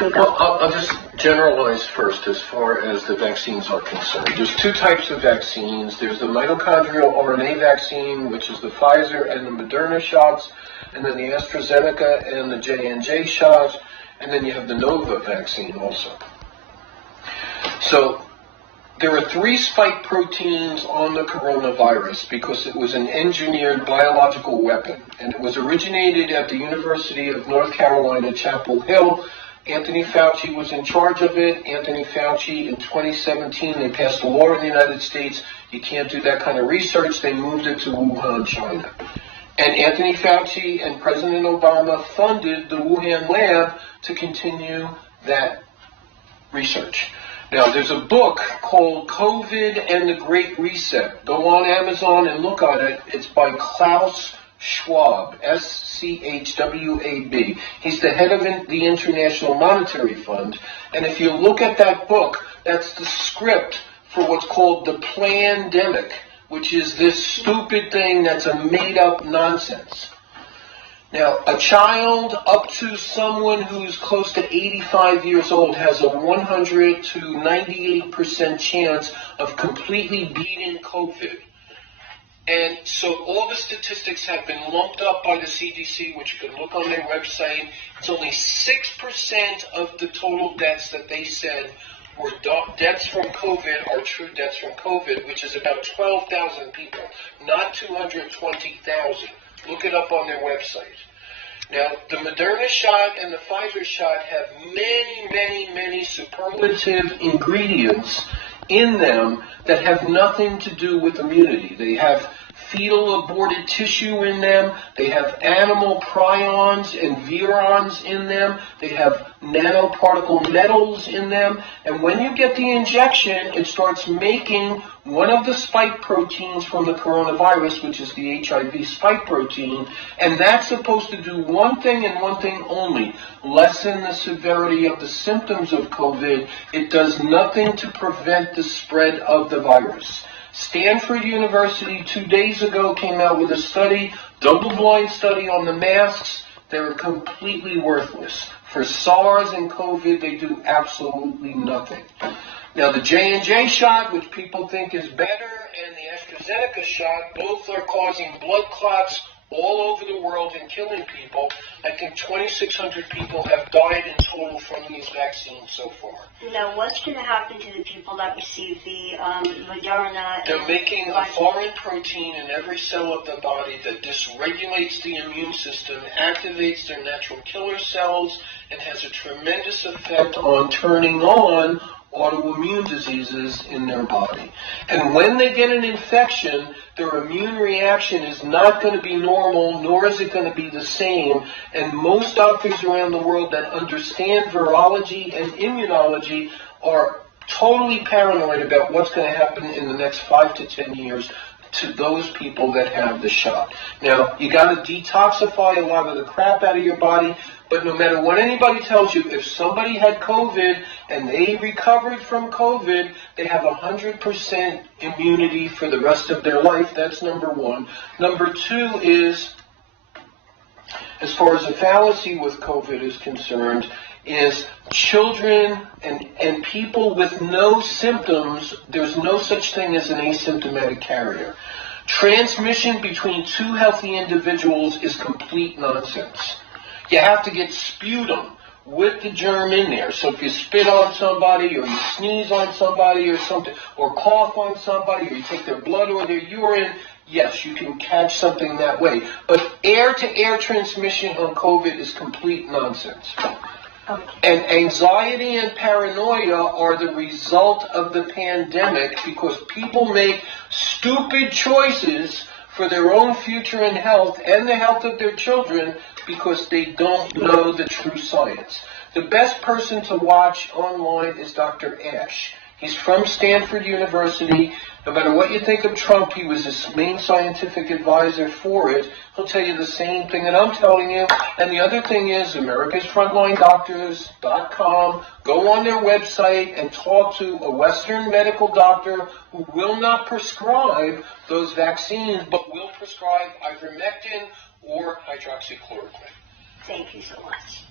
you go. Well, I'll just generalize first as far as the vaccines are concerned. There's two types of vaccines. There's the mitochondrial RNA vaccine, which is the Pfizer and the Moderna shots, and then the AstraZeneca and the J&J shots, and then you have the Nova vaccine also. So there are 3 spike proteins on the coronavirus because it was an engineered biological weapon, and it was originated at the University of North Carolina, Chapel Hill. Anthony Fauci was in charge of it. Anthony Fauci, in 2017, they passed a law in the United States. You can't do that kind of research. They moved it to Wuhan, China. And Anthony Fauci and President Obama funded the Wuhan lab to continue that research. Now, there's a book called COVID and the Great Reset. Go on Amazon and look at it. It's by Klaus Schwab, S-C-H-W-A-B. He's the head of the International Monetary Fund. And if you look at that book, that's the script for what's called the plandemic, which is this stupid thing that's a made-up nonsense. Now, a child up to someone who's close to 85 years old has a 100 to 98% chance of completely beating COVID. And so all the statistics have been lumped up by the CDC, which you can look on their website. It's only 6% of the total deaths that they said were deaths from COVID are true deaths from COVID, which is about 12,000 people, not 220,000. Look it up on their website. Now, the Moderna shot and the Pfizer shot have many superlative ingredients in them that have nothing to do with immunity. They have fetal aborted tissue in them. They have animal prions and virions in them. They have nanoparticle metals in them. And when you get the injection, it starts making one of the spike proteins from the coronavirus, which is the HIV spike protein. And that's supposed to do one thing and one thing only: lessen the severity of the symptoms of COVID. It does nothing to prevent the spread of the virus. Stanford University 2 days ago came out with a study, double-blind study on the masks. They're completely worthless. For SARS and COVID, they do absolutely nothing. Now, the J&J shot, which people think is better, and the AstraZeneca shot, both are causing blood clots all over the world and killing people. I think 2,600 people have died in total from these vaccines so far. Now, what's going to happen to the people that receive the Moderna? They're making a foreign protein in every cell of the body that dysregulates the immune system, activates their natural killer cells, and has a tremendous effect on turning on autoimmune diseases in their body. And when they get an infection, their immune reaction is not going to be normal, nor is it going to be the same. And most doctors around the world that understand virology and immunology are totally paranoid about what's going to happen in the next 5 to 10 years to those people that have the shot. Now, you got to detoxify a lot of the crap out of your body, but no matter what anybody tells you, if somebody had COVID and they recovered from COVID, they have 100% immunity for the rest of their life. That's number one. Number two is, as far as the fallacy with COVID is concerned, is children and people with no symptoms, there's no such thing as an asymptomatic carrier. Transmission between two healthy individuals is complete nonsense. You have to get sputum with the germ in there. So if you spit on somebody or you sneeze on somebody or something, or cough on somebody, or you take their blood or their urine, yes, you can catch something that way. But air-to-air transmission on COVID is complete nonsense. And anxiety and paranoia are the result of the pandemic because people make stupid choices for their own future and health and the health of their children because they don't know the true science. The best person to watch online is Dr. Ash. He's from Stanford University. No matter what you think of Trump, he was his main scientific advisor for it. He'll tell you the same thing that I'm telling you. And the other thing is AmericasFrontlineDoctors.com. Go on their website and talk to a Western medical doctor who will not prescribe those vaccines, but will prescribe ivermectin or hydroxychloroquine. Thank you so much.